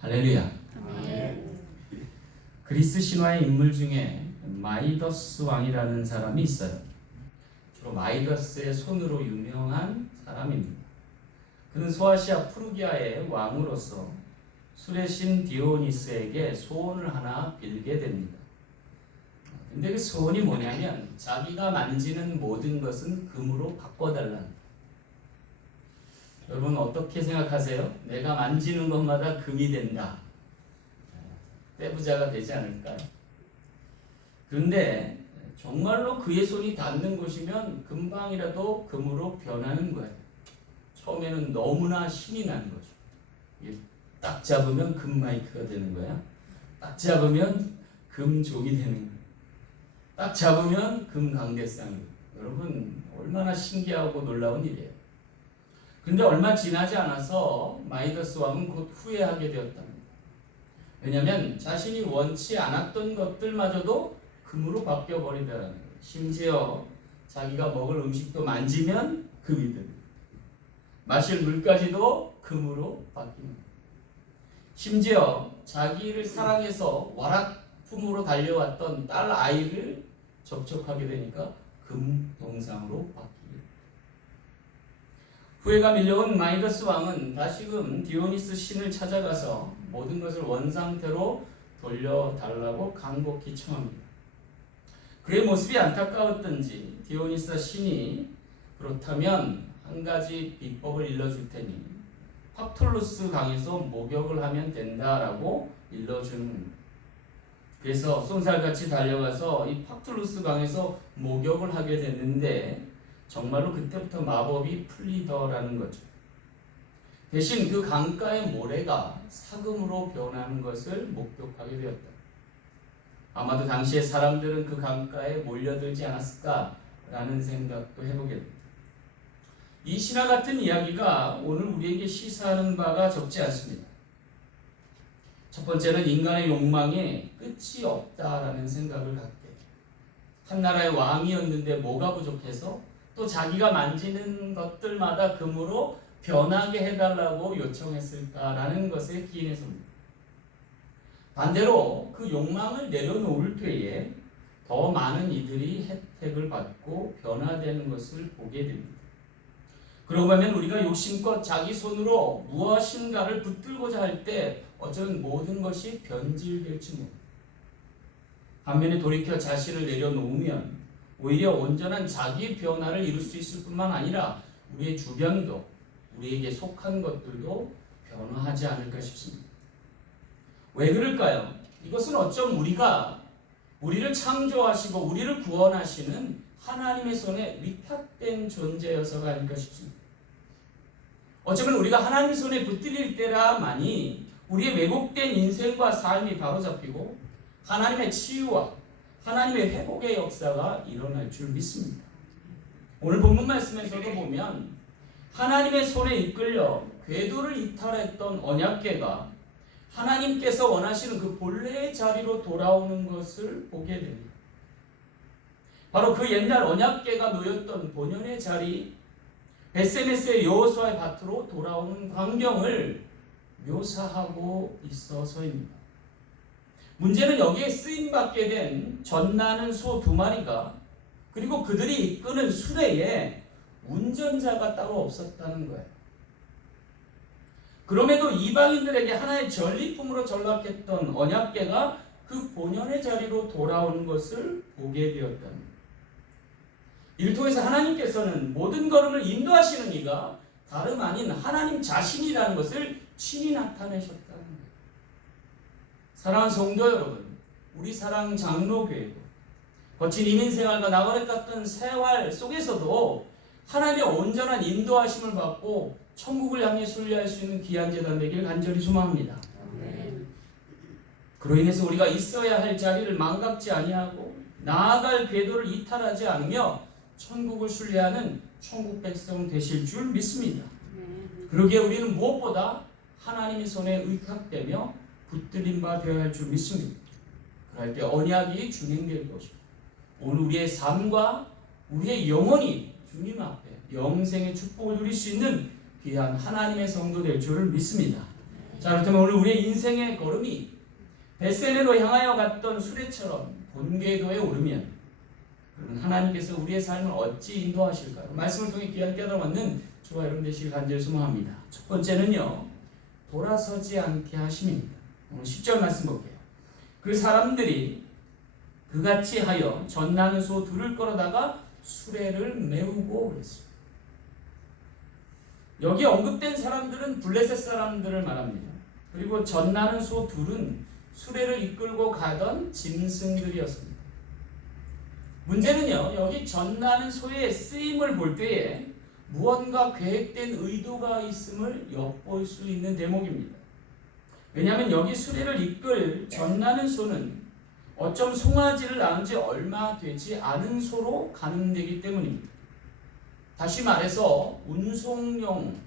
할렐루야. 아멘. 그리스 신화의 인물 중에 마이더스 왕이라는 사람이 있어요. 주로 마이더스의 손으로 유명한 사람입니다. 그는 소아시아 프루기아의 왕으로서 술의 신 디오니스에게 소원을 하나 빌게 됩니다. 근데 그 소원이 뭐냐면 자기가 만지는 모든 것은 금으로 바꿔달라는. 여러분 어떻게 생각하세요? 내가 만지는 것마다 금이 된다. 떼부자가 되지 않을까요? 그런데 정말로 그의 손이 닿는 곳이면 금방이라도 금으로 변하는 거예요. 처음에는 너무나 신이 나는 거죠. 딱 잡으면 금 마이크가 되는 거야. 딱 잡으면 금 종이 되는 거예요. 딱 잡으면 금 강대상이에요. 여러분 얼마나 신기하고 놀라운 일이에요. 근데 얼마 지나지 않아서 마이더스 왕은 곧 후회하게 되었답니다. 왜냐하면 자신이 원치 않았던 것들마저도 금으로 바뀌어버리더라는 거예요. 심지어 자기가 먹을 음식도 만지면 금이 됩니다. 마실 물까지도 금으로 바뀝니다. 심지어 자기를 사랑해서 와락품으로 달려왔던 딸 아이를 접촉하게 되니까 금 동상으로 바뀝니다. 후회가 밀려온 마이더스 왕은 다시금 디오니스 신을 찾아가서 모든 것을 원상태로 돌려달라고 간곡히 청합니다. 그의 모습이 안타까웠던지 디오니스 신이 그렇다면 한 가지 비법을 일러줄 테니 팍툴루스 강에서 목욕을 하면 된다라고 일러주는 겁니다. 그래서 쏜살같이 달려가서 이 팍툴루스 강에서 목욕을 하게 됐는데 정말로 그때부터 마법이 풀리더라는 거죠. 대신 그 강가의 모래가 사금으로 변하는 것을 목격하게 되었다. 아마도 당시의 사람들은 그 강가에 몰려들지 않았을까라는 생각도 해보게 됩니다. 이 신화 같은 이야기가 오늘 우리에게 시사하는 바가 적지 않습니다. 첫 번째는 인간의 욕망에 끝이 없다라는 생각을 갖게 돼요. 한 나라의 왕이었는데 뭐가 부족해서 또 자기가 만지는 것들마다 금으로 변하게 해달라고 요청했을까라는 것에 기인해서입니다. 반대로 그 욕망을 내려놓을 때에 더 많은 이들이 혜택을 받고 변화되는 것을 보게 됩니다. 그러고 보면 우리가 욕심껏 자기 손으로 무엇인가를 붙들고자 할 때 어쩌면 모든 것이 변질될지 모릅니다. 반면에 돌이켜 자신을 내려놓으면 오히려 온전한 자기 변화를 이룰 수 있을 뿐만 아니라 우리의 주변도 우리에게 속한 것들도 변화하지 않을까 싶습니다. 왜 그럴까요? 이것은 어쩜 우리를 창조하시고 우리를 구원하시는 하나님의 손에 위탁된 존재여서가 아닐까 싶습니다. 어쩌면 우리가 하나님의 손에 붙들릴 때라만이 우리의 왜곡된 인생과 삶이 바로잡히고 하나님의 치유와 하나님의 회복의 역사가 일어날 줄 믿습니다. 오늘 본문 말씀에서도 보면 하나님의 손에 이끌려 궤도를 이탈했던 언약궤가 하나님께서 원하시는 그 본래의 자리로 돌아오는 것을 보게 됩니다. 바로 그 옛날 언약궤가 놓였던 본연의 자리 벳세메스의 여호수아의 밭으로 돌아오는 광경을 묘사하고 있어서입니다. 문제는 여기에 쓰임받게 된 젖나는 소 2마리가 그리고 그들이 이끄는 수레에 운전자가 따로 없었다는 거예요. 그럼에도 이방인들에게 하나의 전리품으로 전락했던 언약궤가 그 본연의 자리로 돌아오는 것을 보게 되었답니다. 이를 통해서 하나님께서는 모든 걸음을 인도하시는 이가 다름 아닌 하나님 자신이라는 것을 친히 나타내셨다는 거예요. 사랑하는 성도 여러분, 우리 사랑 장로교회도 거친 이민생활과 낙원에 탔던 세월 속에서도 하나님의 온전한 인도하심을 받고 천국을 향해 순례할 수 있는 귀한 제단 되기를 간절히 소망합니다. 아멘. 그로 인해서 우리가 있어야 할 자리를 망각지 아니하고 나아갈 궤도를 이탈하지 않으며 천국을 순례하는 천국 백성 되실 줄 믿습니다. 그러기에 우리는 무엇보다 하나님의 손에 의탁되며 붙들림 바 되어야 할 줄 믿습니다. 그럴 때 언약이 준행될 것이고 오늘 우리의 삶과 우리의 영혼이 주님 앞에 영생의 축복을 누릴 수 있는 귀한 하나님의 성도 될 줄을 믿습니다. 자, 그렇다면 오늘 우리의 인생의 걸음이 베세레로 향하여 갔던 수레처럼 본궤도에 오르면 그러면 하나님께서 우리의 삶을 어찌 인도하실까요? 말씀을 통해 귀한 깨달음 얻는 저와 여러분 되시길 간절히 소망합니다. 첫 번째는요, 돌아서지 않게 하심입니다. 오늘 10절 말씀 볼게요. 그 사람들이 그같이 하여 전나는 소 둘을 끌어다가 수레를 메우고 그랬습니다. 여기 언급된 사람들은 블레셋 사람들을 말합니다. 그리고 전나는 소 둘은 수레를 이끌고 가던 짐승들이었습니다. 문제는요, 여기 전나는 소의 쓰임을 볼 때에 무언가 계획된 의도가 있음을 엿볼 수 있는 대목입니다. 왜냐하면 여기 수레를 이끌 전나는 소는 어쩜 송아지를 낳은 지 얼마 되지 않은 소로 가늠되기 때문입니다. 다시 말해서 운송용,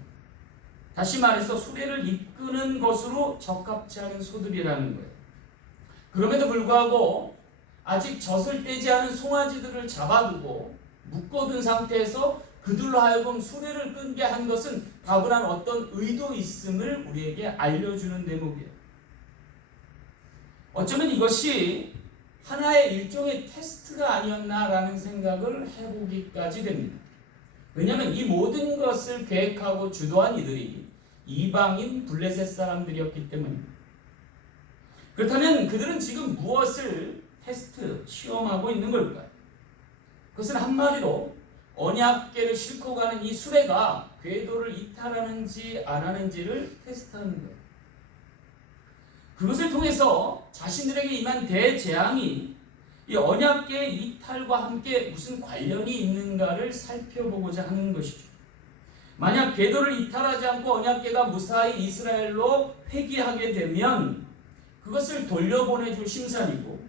다시 말해서 수레를 이끄는 것으로 적합지 않은 소들이라는 거예요. 그럼에도 불구하고 아직 젖을 떼지 않은 송아지들을 잡아두고 묶어둔 상태에서 그들로 하여금 수레를 끈게 한 것은 다분한 어떤 의도 있음을 우리에게 알려주는 대목이에요. 어쩌면 이것이 하나의 일종의 테스트가 아니었나라는 생각을 해보기까지 됩니다. 왜냐하면 이 모든 것을 계획하고 주도한 이들이 이방인 블레셋 사람들이었기 때문입니다. 그렇다면 그들은 지금 무엇을 테스트, 시험하고 있는 걸까요? 그것은 한마디로 언약궤를 싣고 가는 이 수레가 궤도를 이탈하는지 안 하는지를 테스트하는 거예요. 그것을 통해서 자신들에게 임한 대재앙이 이 언약궤 이탈과 함께 무슨 관련이 있는가를 살펴보고자 하는 것이죠. 만약 궤도를 이탈하지 않고 언약궤가 무사히 이스라엘로 회귀하게 되면 그것을 돌려보내줄 심산이고,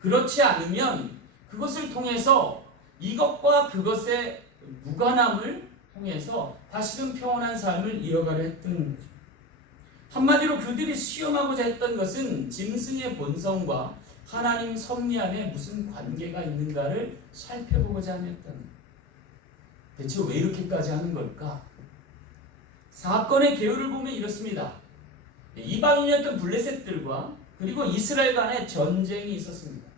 그렇지 않으면 그것을 통해서 이것과 그것의 무관함을 통해서 다시금 평온한 삶을 이어가려 했던 거죠. 한마디로 그들이 시험하고자 했던 것은 짐승의 본성과 하나님 섭리 안에 무슨 관계가 있는가를 살펴보고자 했던 거예요. 대체 왜 이렇게까지 하는 걸까? 사건의 개요를 보면 이렇습니다. 이방인이었던 블레셋들과 그리고 이스라엘 간의 전쟁이 있었습니다.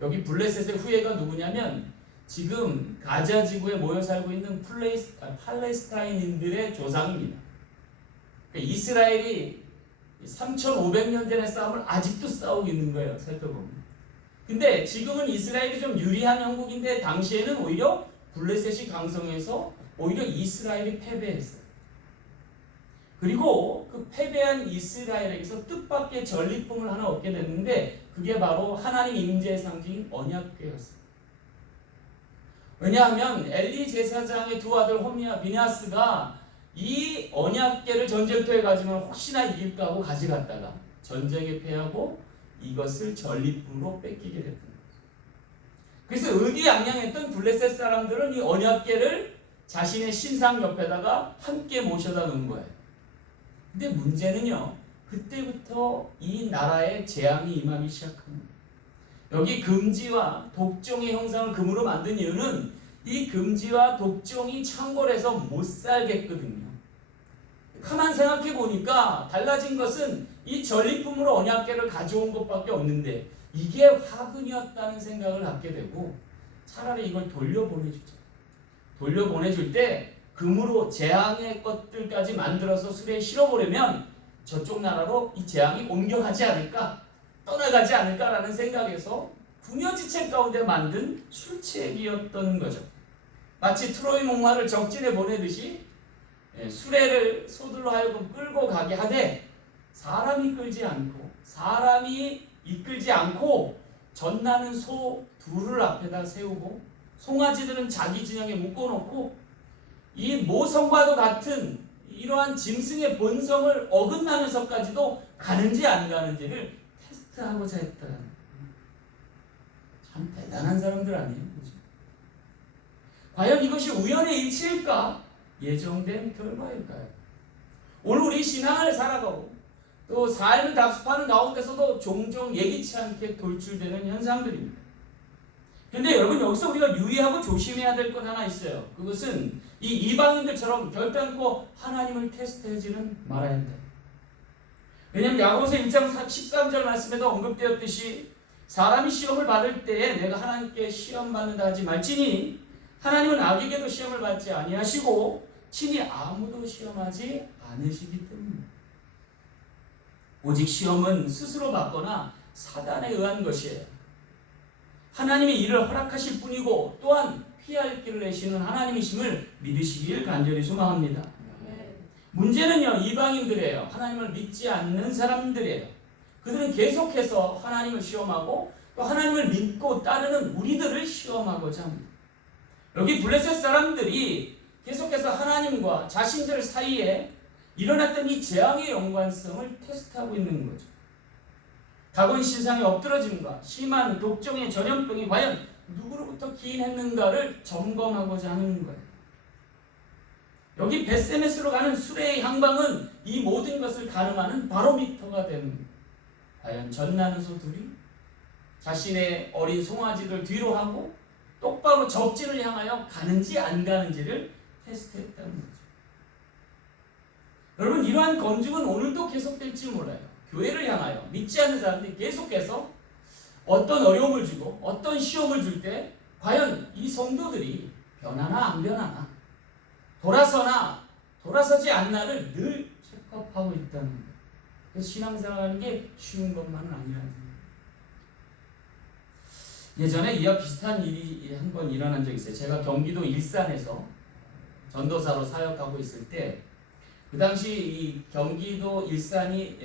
여기 블레셋의 후예가 누구냐면 지금 가자 지구에 모여 살고 있는 팔레스타인인들의 조상입니다. 그러니까 이스라엘이 3,500년 전의 싸움을 아직도 싸우고 있는 거예요. 살펴보면. 근데 지금은 이스라엘이 좀 유리한 형국인데 당시에는 오히려 블레셋이 강성해서 오히려 이스라엘이 패배했어요. 그리고 그 패배한 이스라엘에게서 뜻밖의 전리품을 하나 얻게 됐는데 그게 바로 하나님 임재의 상징인 언약궤였어요. 왜냐하면 엘리 제사장의 두 아들 홈리와 비냐스가 이 언약궤를 전쟁터에 가지면 혹시나 이길까 하고 가져갔다가 전쟁에 패하고 이것을 전리품으로 뺏기게 됐던 거죠. 그래서 의기양양했던 블레셋 사람들은 이 언약궤를 자신의 신상 옆에다가 함께 모셔다 놓은 거예요. 근데 문제는요, 그때부터 이 나라에 재앙이 임하기 시작합니다. 여기 금지와 독종의 형상을 금으로 만든 이유는 이 금지와 독종이 창궐해서 못 살겠거든요. 가만 생각해 보니까 달라진 것은 이 전리품으로 언약궤를 가져온 것밖에 없는데 이게 화근이었다는 생각을 갖게 되고 차라리 이걸 돌려보내주자. 돌려보내줄 때 금으로 재앙의 것들까지 만들어서 수레에 실어보려면 저쪽 나라로 이 재앙이 옮겨가지 않을까, 떠나가지 않을까라는 생각에서 궁여지책 가운데 만든 술책이었던 거죠. 마치 트로이 목마를 적진에 보내듯이 수레를 소들로 하여금 끌고 가게 하되 사람이 이끌지 않고 전나는 소 둘을 앞에다 세우고 송아지들은 자기 진영에 묶어놓고 이 모성과도 같은 이러한 짐승의 본성을 어긋나면서까지도 가는지 안 가는지를 테스트하고자 했다는, 참 대단한 사람들 아니에요? 그죠? 과연 이것이 우연의 일치일까? 예정된 결과일까요? 오늘 우리 신앙을 살아가고 또 삶을 답습하는 가운데서도 종종 예기치 않게 돌출되는 현상들입니다. 근데 여러분, 여기서 우리가 유의하고 조심해야 될 것 하나 있어요. 그것은 이 이방인들처럼 결단코 하나님을 테스트하지는 말아야 한다. 왜냐하면 야고보서 1장 13절 말씀에도 언급되었듯이 사람이 시험을 받을 때에 내가 하나님께 시험 받는다 하지 말지니 하나님은 악에게도 시험을 받지 아니하시고 친히 아무도 시험하지 않으시기 때문입니다. 오직 시험은 스스로 받거나 사단에 의한 것이에요. 하나님이 이를 허락하실 뿐이고 또한 피할 길을 내시는 하나님이심을 믿으시길 간절히 소망합니다. 문제는요, 이방인들이에요. 하나님을 믿지 않는 사람들이에요. 그들은 계속해서 하나님을 시험하고 또 하나님을 믿고 따르는 우리들을 시험하고자 합니다. 여기 블레셋 사람들이 계속해서 하나님과 자신들 사이에 일어났던 이 재앙의 연관성을 테스트하고 있는 거죠. 다곤 신상의 엎드러짐과 심한 독종의 전염병이 과연 누구로부터 기인했는가를 점검하고자 하는 거예요. 여기 벳세메스로 가는 수레의 향방은 이 모든 것을 가늠하는 바로미터가 됩니다. 과연 젖나는 소들이 자신의 어린 송아지를 뒤로 하고 똑바로 적진을 향하여 가는지 안 가는지를 테스트했다는 거죠. 여러분, 이러한 검증은 오늘도 계속될지 몰라요. 교회를 향하여 믿지 않는 사람들이 계속해서 어떤 어려움을 주고 어떤 시험을 줄 때 과연 이 성도들이 변하나 안 변하나, 돌아서나 돌아서지 않나를 늘 체크업하고 있다는 거예요. 그래서 신앙생활하는 게 쉬운 것만은 아니라는 거예요. 예전에 이와 비슷한 일이 한 번 일어난 적이 있어요. 제가 경기도 일산에서 전도사로 사역하고 있을 때 그 당시 이 경기도 일산이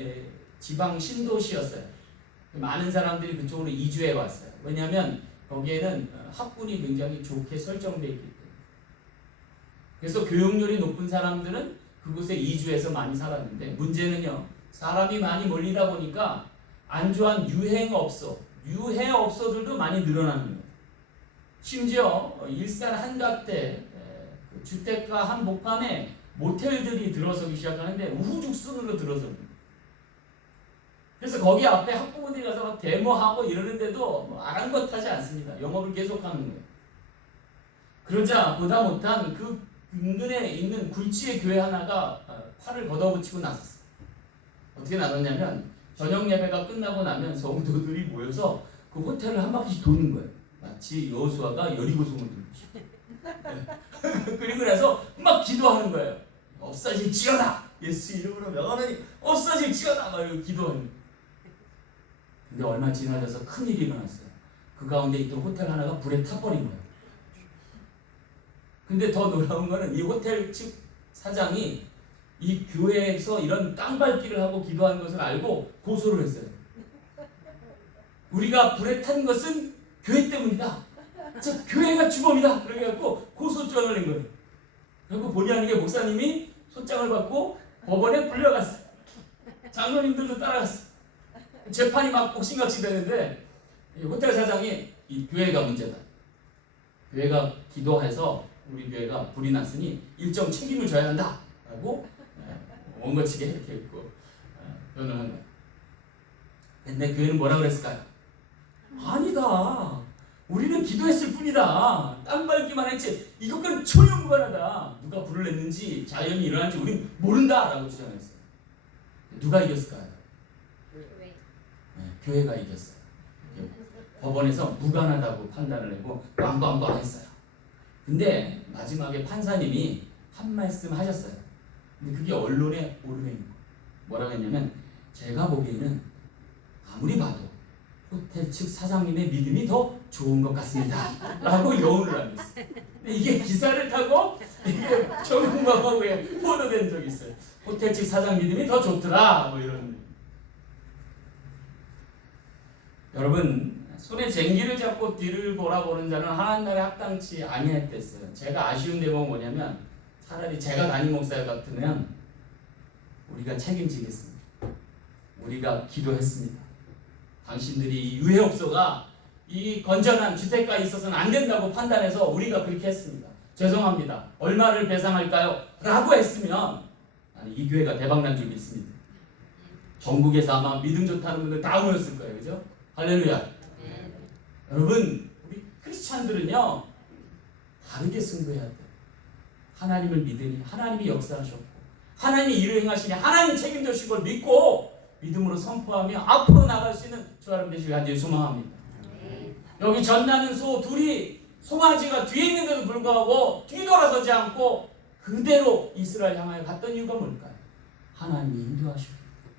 지방 신도시였어요. 많은 사람들이 그쪽으로 이주해 왔어요. 왜냐하면 거기에는 학군이 굉장히 좋게 설정되어 있기 때문에. 그래서 교육열이 높은 사람들은 그곳에 이주해서 많이 살았는데, 문제는요, 사람이 많이 몰리다 보니까 안주한 유해업소들도 많이 늘어나는 거예요. 심지어 일산 한가대 주택가 한복판에 모텔들이 들어서기 시작하는데 우후죽순으로 들어섭니다. 그래서 거기 앞에 학부모들이 가서 막 데모하고 이러는데도 뭐 아랑곳하지 않습니다. 영업을 계속하는 거예요. 그러자 보다 못한 그 인근에 있는 굴지의 교회 하나가 팔을 걷어붙이고 나섰어요. 어떻게 나섰냐면 저녁 예배가 끝나고 나면 성도들이 모여서 그 호텔을 한 바퀴씩 도는 거예요. 마치 여호수아가 여리고성을 돌듯이. 그리고 나서 막 기도하는 거예요. 없어질지어다! 예수 이름으로 명하노니 없어질지어다! 막 이러고 기도하는 거예요. 근데 얼마 지나서 큰일이 일어났어요. 그 가운데 있던 호텔 하나가 불에 타버린 거예요. 근데 더 놀라운 거는 이 호텔 측 사장이 이 교회에서 이런 땅밟기를 하고 기도하는 것을 알고 고소를 했어요. 우리가 불에 탄 것은 교회 때문이다. 저 교회가 주범이다. 그래갖고 고소장을 낸 거예요. 그리고 본의 아니게 목사님이 소장을 받고 법원에 불려갔어요. 장로님들도 따라갔어요. 재판이 막 옥신각신 되는데 호텔 사장이 이 교회가 문제다. 교회가 기도해서 우리 교회가 불이 났으니 일정 책임을 져야 한다. 라고 원거치게 이렇게 했고 변을 한 거예요. 근데 교회는 뭐라 그랬을까요? 아니다. 우리는 기도했을 뿐이다. 땅 밟기만 했지. 이것과는 전혀 무관하다. 누가 불을 냈는지 자연이 일어난지 우린 모른다. 라고 주장했어요. 누가 이겼을까요? 교회가 이겼어요. 법원에서 무관하다고 판단을 내고 꽝꽝꽝 했어요. 근데 마지막에 판사님이 한 말씀 하셨어요. 근데 그게 언론에 오르는 거예요. 뭐라고 했냐면, 제가 보기에는 아무리 봐도 호텔 측 사장님의 믿음이 더 좋은 것 같습니다. 라고 여운을 남겼어요. 이게 기사를 타고 이게 조명방송에 보도된 적이 있어요. 호텔 측 사장 믿음이 더 좋더라. 뭐 이런. 여러분, 손에 쟁기를 잡고 뒤를 돌아보는 자는 하나님 나라에 합당치 아니했댔어요. 제가 아쉬운 대목은 뭐냐면, 차라리 제가 담임 목사 같으면 우리가 책임지겠습니다. 우리가 기도했습니다. 당신들이 유해업소가 이 건전한 주택가에 있어서는 안 된다고 판단해서 우리가 그렇게 했습니다. 죄송합니다. 얼마를 배상할까요? 라고 했으면 아니, 이 교회가 대박난 줄 믿습니다. 전국에서 아마 믿음 좋다는 분들 다 모였을 거예요. 그죠? 할렐루야. 여러분, 우리 크리스찬들은요 다르게 승부해야 돼요. 하나님을 믿으니 하나님이 역사하셨고 하나님이 일을 행하시니 하나님 책임져주실 걸 믿고 믿음으로 선포하며 앞으로 나갈 수 있는 저 여러분 되시길 간절히 소망합니다. 여기 전나는 소 둘이 송아지가 뒤에 있는데도 불구하고 뒤돌아서지 않고 그대로 이스라엘 향하여 갔던 이유가 뭘까요? 하나님이 인도하셨기 때문에,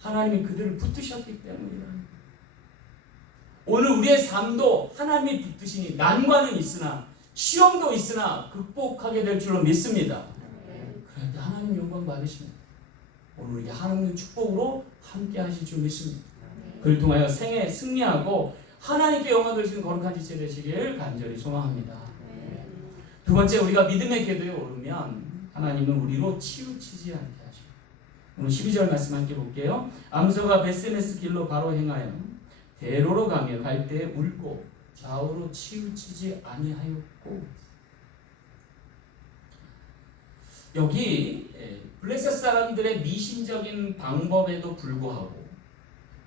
하나님이 그들을 붙드셨기 때문이다. 오늘 우리의 삶도 하나님이 붙드시니 난관은 있으나 시험도 있으나 극복하게 될 줄로 믿습니다. 그럴 때 하나님 영광 받으십니다. 오늘 우리에게 하나님의 축복으로 함께 하실 줄 믿습니다. 그를 통하여 생에 승리하고 하나님께 영광 돌리시는 거룩한 지체 되시길 간절히 소망합니다. 두 번째, 우리가 믿음의 궤도에 오르면 하나님은 우리로 치우치지 않게 하십니다. 오늘 12절 말씀 함께 볼게요. 암소가 벳세메스 길로 바로 행하여 대로로 가며 갈 때에 울고 좌우로 치우치지 아니하였고. 여기 블레셋 사람들의 미신적인 방법에도 불구하고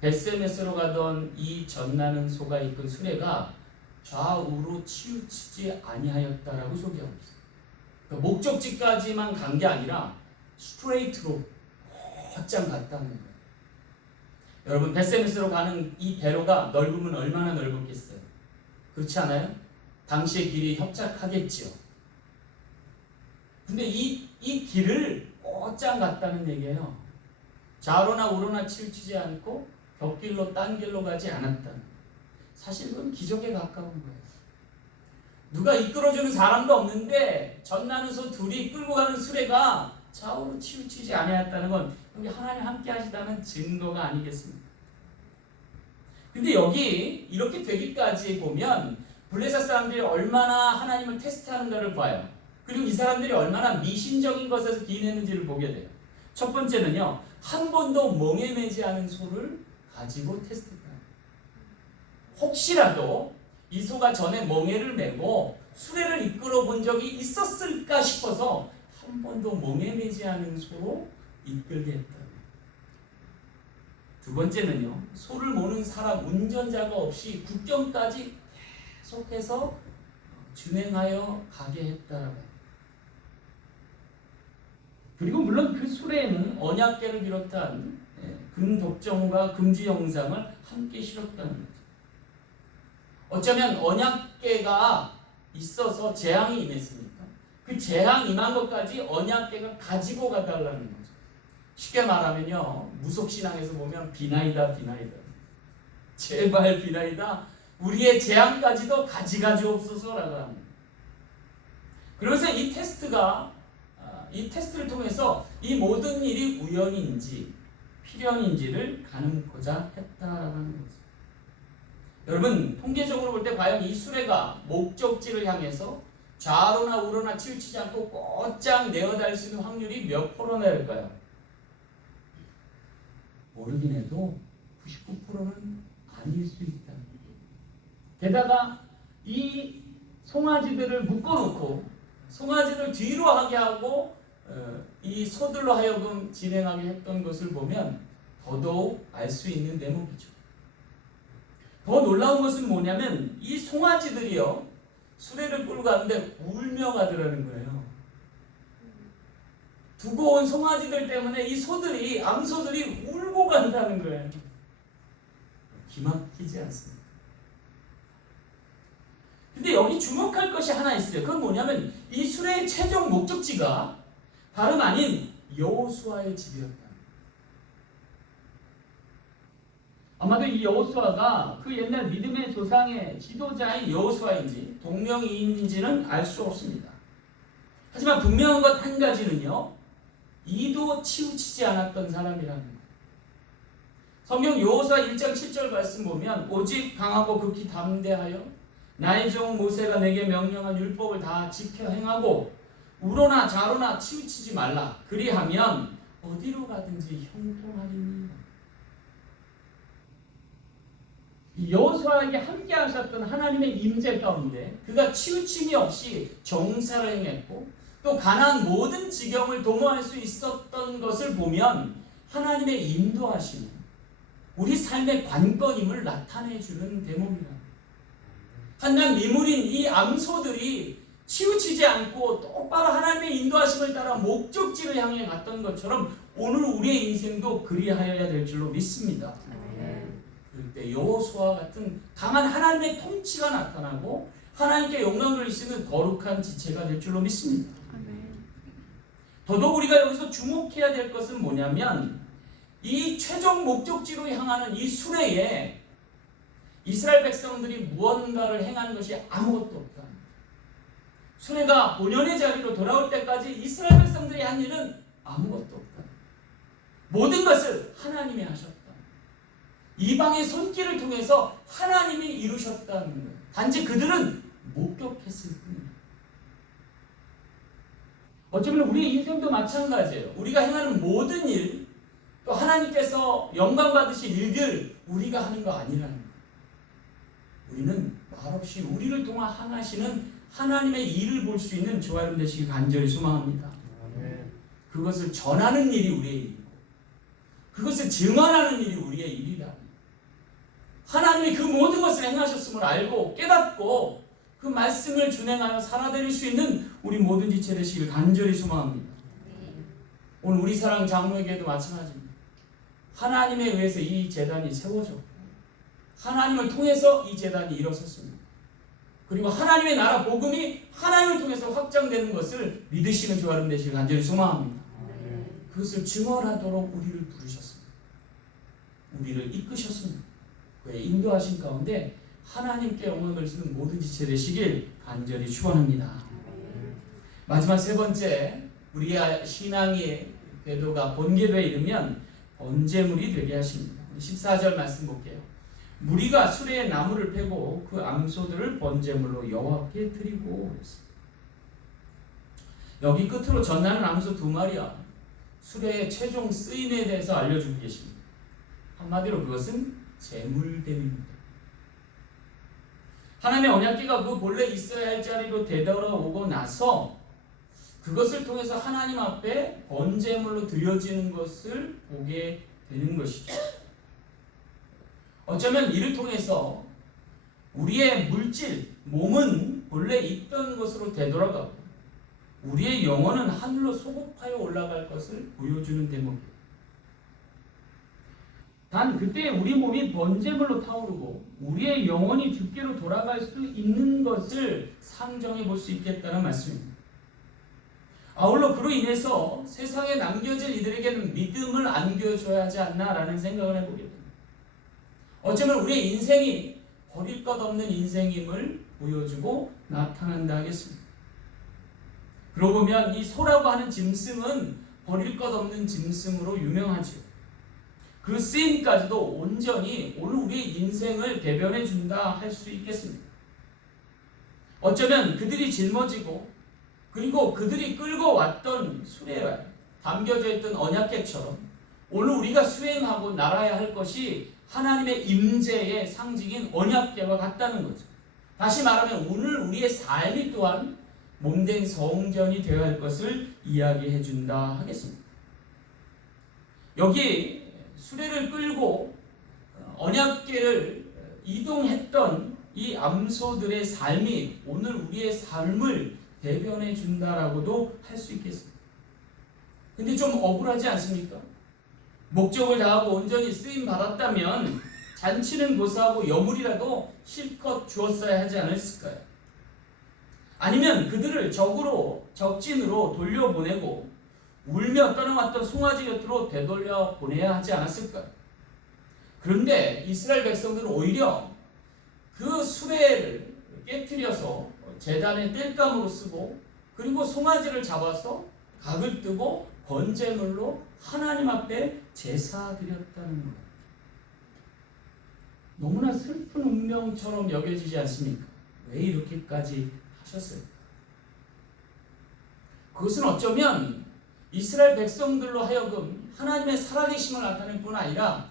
벳세메스로 가던 이 전나는 소가 이끈 수레가 좌우로 치우치지 아니하였다라고 소개하고 있어요. 그러니까 목적지까지만 간 게 아니라 스트레이트로 곧장 갔다는 거예요. 여러분, 벳세메스로 가는 이 대로가 넓으면 얼마나 넓었겠어요? 그렇지 않아요? 당시의 길이 협착하겠지요. 근데 이 길을 곧장 갔다는 얘기예요. 좌로나 우로나 치우치지 않고 곁길로 딴 길로 가지 않았다는. 사실 그건 기적에 가까운 거예요. 누가 이끌어주는 사람도 없는데 전나는 소 둘이 끌고 가는 수레가 좌우로 치우치지 아니했다는 건 여기 하나님 함께 하시다는 증거가 아니겠습니까? 근데 여기 이렇게 되기까지 보면 블레셋 사람들이 얼마나 하나님을 테스트하는가를 봐요. 그리고 이 사람들이 얼마나 미신적인 것에서 기인했는지를 보게 돼요. 첫 번째는요, 한 번도 멍에 매지 않은 소를 가지고 테스트해요. 혹시라도 이 소가 전에 멍에를 메고 수레를 이끌어 본 적이 있었을까 싶어서 한 번도 멍에 매지 않은 소로 이끌게 했다. 두 번째는요, 소를 모는 사람 운전자가 없이 국경까지 계속해서 준행하여 가게 했다라고 해요. 그리고 물론 그 수레에는 언약궤를 비롯한 금독정과 금지 형상을 함께 실었다는 거죠. 어쩌면 언약궤가 있어서 재앙이 임했습니까? 그 재앙 임한 것까지 언약궤가 가지고 가달라는 거죠. 쉽게 말하면요, 무속신앙에서 보면 비나이다 비나이다, 제발 비나이다, 우리의 재앙까지도 가져옵소서라고 합니다. 그래서 이 테스트를 통해서 이 모든 일이 우연인지 필연인지를 가늠고자 했다라는 거죠. 여러분, 통계적으로 볼 때 과연 이 수레가 목적지를 향해서 좌로나 우로나 치우치지 않고 곧장 내어달 수 있는 확률이 몇 프로나 될까요? 모르긴 해도 99%는 아닐 수 있다. 게다가 이 송아지들을 묶어놓고 송아지를 뒤로 하게 하고 이 소들로 하여금 진행하게 했던 것을 보면 더더욱 알 수 있는 대목이죠. 더 놀라운 것은 뭐냐면 이 송아지들이요, 수레를 끌고 가는데 울며 가더라는 거예요. 두고 온 송아지들 때문에 이 소들이, 암소들이 울고 간다는 거예요. 기막히지 않습니까? 근데 여기 주목할 것이 하나 있어요. 그건 뭐냐면 이 수레의 최종 목적지가 다름 아닌 여호수아의 집이었다. 아마도 이 여호수아가 그 옛날 믿음의 조상의 지도자인 여호수아인지 동명이인인지는 알 수 없습니다. 하지만 분명한 것 한 가지는요, 이도 치우치지 않았던 사람이라는 거예요. 성경 여호수아 1장 7절 말씀 보면 오직 강하고 극히 담대하여 나의 종 모세가 내게 명령한 율법을 다 지켜 행하고 우로나 좌로나 치우치지 말라. 그리하면 어디로 가든지 형통하리니. 여호수아에게 함께 하셨던 하나님의 임재 가운데 그가 치우침이 없이 정사를 행했고 또 가나안 모든 지경을 도모할 수 있었던 것을 보면 하나님의 인도하심은 우리 삶의 관건임을 나타내주는 대목이다. 한낱 미물인 이 암소들이 치우치지 않고 똑바로 하나님의 인도하심을 따라 목적지를 향해 갔던 것처럼 오늘 우리의 인생도 그리하여야 될 줄로 믿습니다. 그때 여호수아와 같은 강한 하나님의 통치가 나타나고 하나님께 영광을 돌리시는 거룩한 지체가 될 줄로 믿습니다. 더더욱 우리가 여기서 주목해야 될 것은 뭐냐면 이 최종 목적지로 향하는 이 수레에 이스라엘 백성들이 무언가를 행한 것이 아무것도 없다. 수레가 본연의 자리로 돌아올 때까지 이스라엘 백성들이 한 일은 아무것도 없다. 모든 것을 하나님이 하셨다. 이방의 손길을 통해서 하나님이 이루셨다는 거예요. 단지 그들은 목격했을 뿐이에요. 어쩌면 우리의 인생도 마찬가지예요. 우리가 행하는 모든 일, 또 하나님께서 영광 받으실 일들 우리가 하는 거 아니라는 거예요. 우리는 말없이 우리를 통한 행하시는 하나님의 일을 볼 수 있는 저와 여러분 되시길 간절히 소망합니다. 그것을 전하는 일이 우리의 일이고 그것을 증언하는 일이 우리의 일이다. 하나님이 그 모든 것을 행하셨음을 알고 깨닫고 그 말씀을 준행하여 살아드릴 수 있는 우리 모든 지체 되시길 간절히 소망합니다. 오늘 우리 사랑 장로에게도 마찬가지입니다. 하나님에 의해서 이 제단이 세워졌고 하나님을 통해서 이 제단이 일어섰습니다. 그리고 하나님의 나라 복음이 하나님을 통해서 확장되는 것을 믿으시는 저와 여러분 되시길 간절히 소망합니다. 그것을 증언하도록 우리를 부르셨습니다. 우리를 이끄셨습니다. 그의 인도하신 가운데 하나님께 영광을 드리는 모든 지체 되시길 간절히 축원합니다. 마지막 세 번째, 우리의 신앙의 궤도가 번개도에 이르면 번제물이 되게 하십니다. 14절 말씀 볼게요. 무리가 수레에 나무를 패고 그 암소들을 번제물로 여호와께 드리고 했습니다. 여기 끝으로 전나는 암소 2마리와 수레의 최종 쓰임에 대해서 알려주고 계십니다. 한마디로 그것은 제물됨입니다. 하나님의 언약궤가 그 본래 있어야 할 자리로 되돌아오고 나서 그것을 통해서 하나님 앞에 번제물로 드려지는 것을 보게 되는 것이죠. 어쩌면 이를 통해서 우리의 물질, 몸은 본래 있던 것으로 되돌아가고 우리의 영혼은 하늘로 소급하여 올라갈 것을 보여주는 대목이에요. 단 그때 우리 몸이 번제물로 타오르고 우리의 영혼이 주께로 돌아갈 수 있는 것을 상정해 볼 수 있겠다는 말씀입니다. 아울러 그로 인해서 세상에 남겨질 이들에게는 믿음을 안겨줘야 하지 않나라는 생각을 해보게 됩니다. 어쩌면 우리의 인생이 버릴 것 없는 인생임을 보여주고 나타난다 하겠습니다. 그러고 보면 이 소라고 하는 짐승은 버릴 것 없는 짐승으로 유명하죠. 그 쓰임까지도 온전히 오늘 우리의 인생을 대변해 준다 할 수 있겠습니다. 어쩌면 그들이 짊어지고 그리고 그들이 끌고 왔던 수레에 담겨져 있던 언약궤처럼 오늘 우리가 수행하고 나가야 할 것이 하나님의 임재의 상징인 언약궤와 같다는 거죠. 다시 말하면 오늘 우리의 삶이 또한 몸된 성전이 되어야 할 것을 이야기해 준다 하겠습니다. 여기 수레를 끌고 언약궤를 이동했던 이 암소들의 삶이 오늘 우리의 삶을 대변해 준다라고도 할 수 있겠습니다. 근데 좀 억울하지 않습니까? 목적을 다하고 온전히 쓰임 받았다면 잔치는 고사하고 여물이라도 실컷 주었어야 하지 않았을까요? 아니면 그들을 적진으로 돌려보내고 울며 떠나왔던 송아지 곁으로 되돌려 보내야 하지 않았을까요? 그런데 이스라엘 백성들은 오히려 그 수레를 깨트려서 제단의 땔감으로 쓰고 그리고 송아지를 잡아서 각을 뜨고 번제물로 하나님 앞에 제사드렸다는 거예요. 너무나 슬픈 운명처럼 여겨지지 않습니까? 왜 이렇게까지 하셨을까? 그것은 어쩌면 이스라엘 백성들로 하여금 하나님의 살아계심을 나타낼 뿐 아니라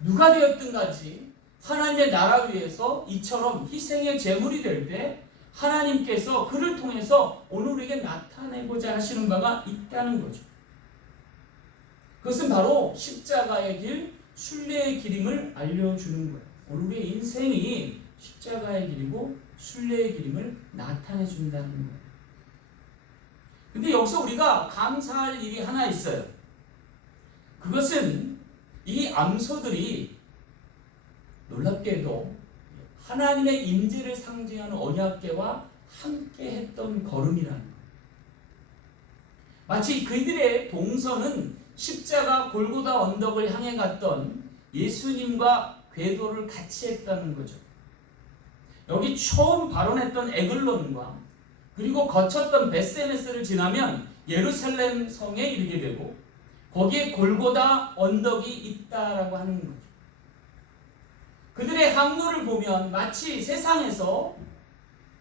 누가 되었든 간지 하나님의 나라 위에서 이처럼 희생의 제물이 될 때 하나님께서 그를 통해서 오늘 우리에게 나타내고자 하시는 바가 있다는 거죠. 그것은 바로 십자가의 길, 순례의 길임을 알려주는 거예요. 오늘 우리의 인생이 십자가의 길이고 순례의 길임을 나타내 준다는 거예요. 근데 여기서 우리가 감사할 일이 하나 있어요. 그것은 이 암소들이 놀랍게도 하나님의 임재를 상징하는 언약궤와 함께 했던 걸음이라는 것. 마치 그들의 동선은 십자가 골고다 언덕을 향해 갔던 예수님과 궤도를 같이 했다는 거죠. 여기 처음 발원했던 에글론과 그리고 거쳤던 베스메스를 지나면 예루살렘 성에 이르게 되고 거기에 골고다 언덕이 있다라고 하는 거죠. 그들의 항로를 보면 마치 세상에서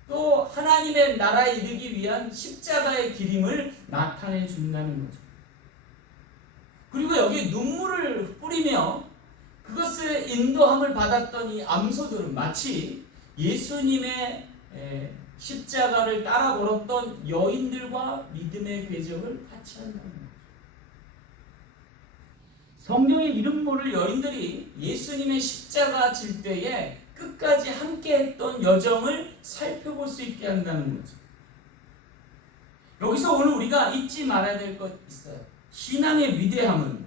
또 하나님의 나라에 이르기 위한 십자가의 길임을 나타내 준다는 거죠. 그리고 여기 눈물을 뿌리며 그것을 인도함을 받았던 이 암소들은 마치 예수님의 십자가를 따라 걸었던 여인들과 믿음의 궤적을 같이 한다는 거죠. 성경의 이름 모를 여인들이 예수님의 십자가 질 때에 끝까지 함께 했던 여정을 살펴볼 수 있게 한다는 거죠. 여기서 오늘 우리가 잊지 말아야 될 것 있어요. 신앙의 위대함은,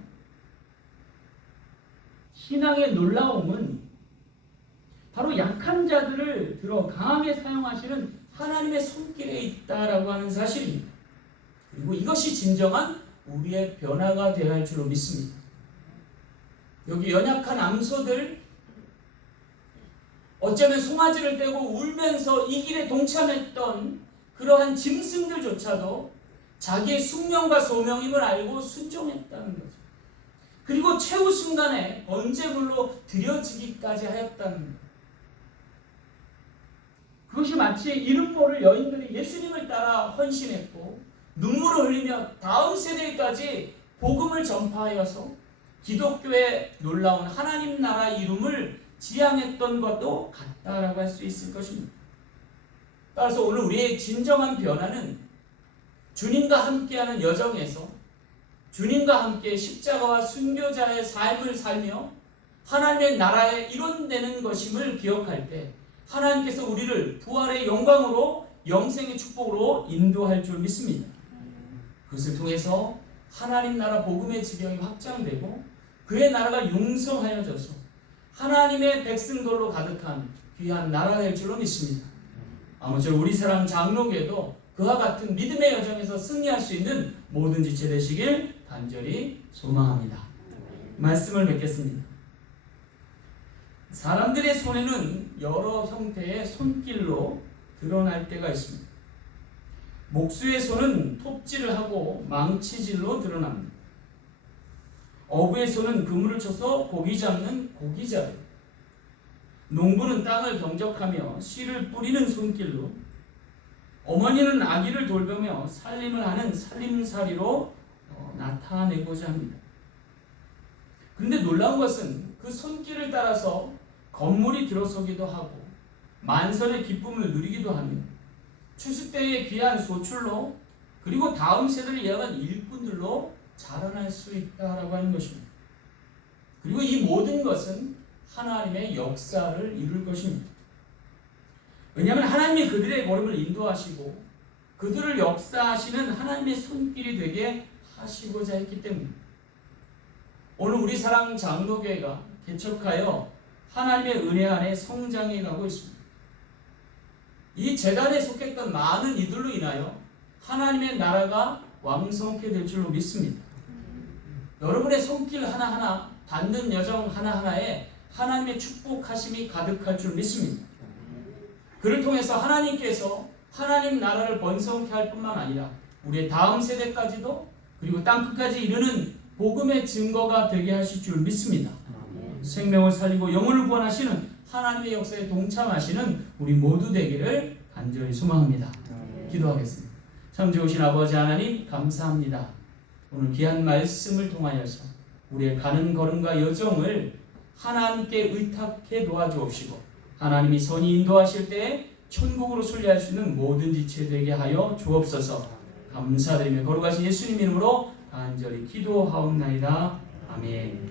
신앙의 놀라움은 바로 약한 자들을 들어 강하게 사용하시는 하나님의 손길에 있다라고 하는 사실입니다. 그리고 이것이 진정한 우리의 변화가 되어야 할 줄로 믿습니다. 여기 연약한 암소들, 어쩌면 송아지를 떼고 울면서 이 길에 동참했던 그러한 짐승들조차도 자기의 숙명과 소명임을 알고 순종했다는 거죠. 그리고 최후 순간에 번제물로 드려지기까지 하였다는 거죠. 그것이 마치 이름 모를 여인들이 예수님을 따라 헌신했고 눈물을 흘리며 다음 세대까지 복음을 전파하여서 기독교의 놀라운 하나님 나라 이름을 지향했던 것도 같다라고 할 수 있을 것입니다. 따라서 오늘 우리의 진정한 변화는 주님과 함께하는 여정에서 주님과 함께 십자가와 순교자의 삶을 살며 하나님의 나라에 이룬되는 것임을 기억할 때 하나님께서 우리를 부활의 영광으로 영생의 축복으로 인도할 줄 믿습니다. 그것을 통해서 하나님 나라 복음의 지경이 확장되고 그의 나라가 융성하여져서 하나님의 백성들로 가득한 귀한 나라가 될 줄로 믿습니다. 아무쪼록 우리 사랑 장로교회도 그와 같은 믿음의 여정에서 승리할 수 있는 모든 지체 되시길 간절히 소망합니다. 말씀을 맺겠습니다. 사람들의 손에는 여러 형태의 손길로 드러날 때가 있습니다. 목수의 손은 톱질을 하고 망치질로 드러납니다. 어부의 손은 그물을 쳐서 고기 잡는 고기잡이, 농부는 땅을 경적하며 씨를 뿌리는 손길로, 어머니는 아기를 돌보며 살림을 하는 살림살이로 나타내고자 합니다. 그런데 놀라운 것은 그 손길을 따라서 건물이 들어서기도 하고 만선의 기쁨을 누리기도 하며 추수 때의 귀한 소출로 그리고 다음 세대를 이어간 일꾼들로 자라날 수 있다라고 하는 것입니다. 그리고 이 모든 것은 하나님의 역사를 이룰 것입니다. 왜냐하면 하나님이 그들의 걸음을 인도하시고 그들을 역사하시는 하나님의 손길이 되게 하시고자 했기 때문입니다. 오늘 우리 사랑 장로교회가 개척하여 하나님의 은혜 안에 성장해 가고 있습니다. 이 재단에 속했던 많은 이들로 인하여 하나님의 나라가 왕성케 될 줄로 믿습니다. 여러분의 손길 하나하나, 닿는 여정 하나하나에 하나님의 축복하심이 가득할 줄 믿습니다. 그를 통해서 하나님께서 하나님 나라를 번성케 할 뿐만 아니라 우리의 다음 세대까지도 그리고 땅끝까지 이르는 복음의 증거가 되게 하실 줄 믿습니다. 생명을 살리고 영혼을 구원하시는 하나님의 역사에 동참하시는 우리 모두 되기를 간절히 소망합니다. 기도하겠습니다. 참 좋으신 아버지 하나님 감사합니다. 오늘 귀한 말씀을 통하여서 우리의 가는 걸음과 여정을 하나님께 의탁해 도와주옵시고 하나님이 선히 인도하실 때에 천국으로 순례할 수 있는 모든 지체 되게 하여 주옵소서. 감사드리며 거룩하신 예수님 이름으로 간절히 기도하옵나이다. 아멘.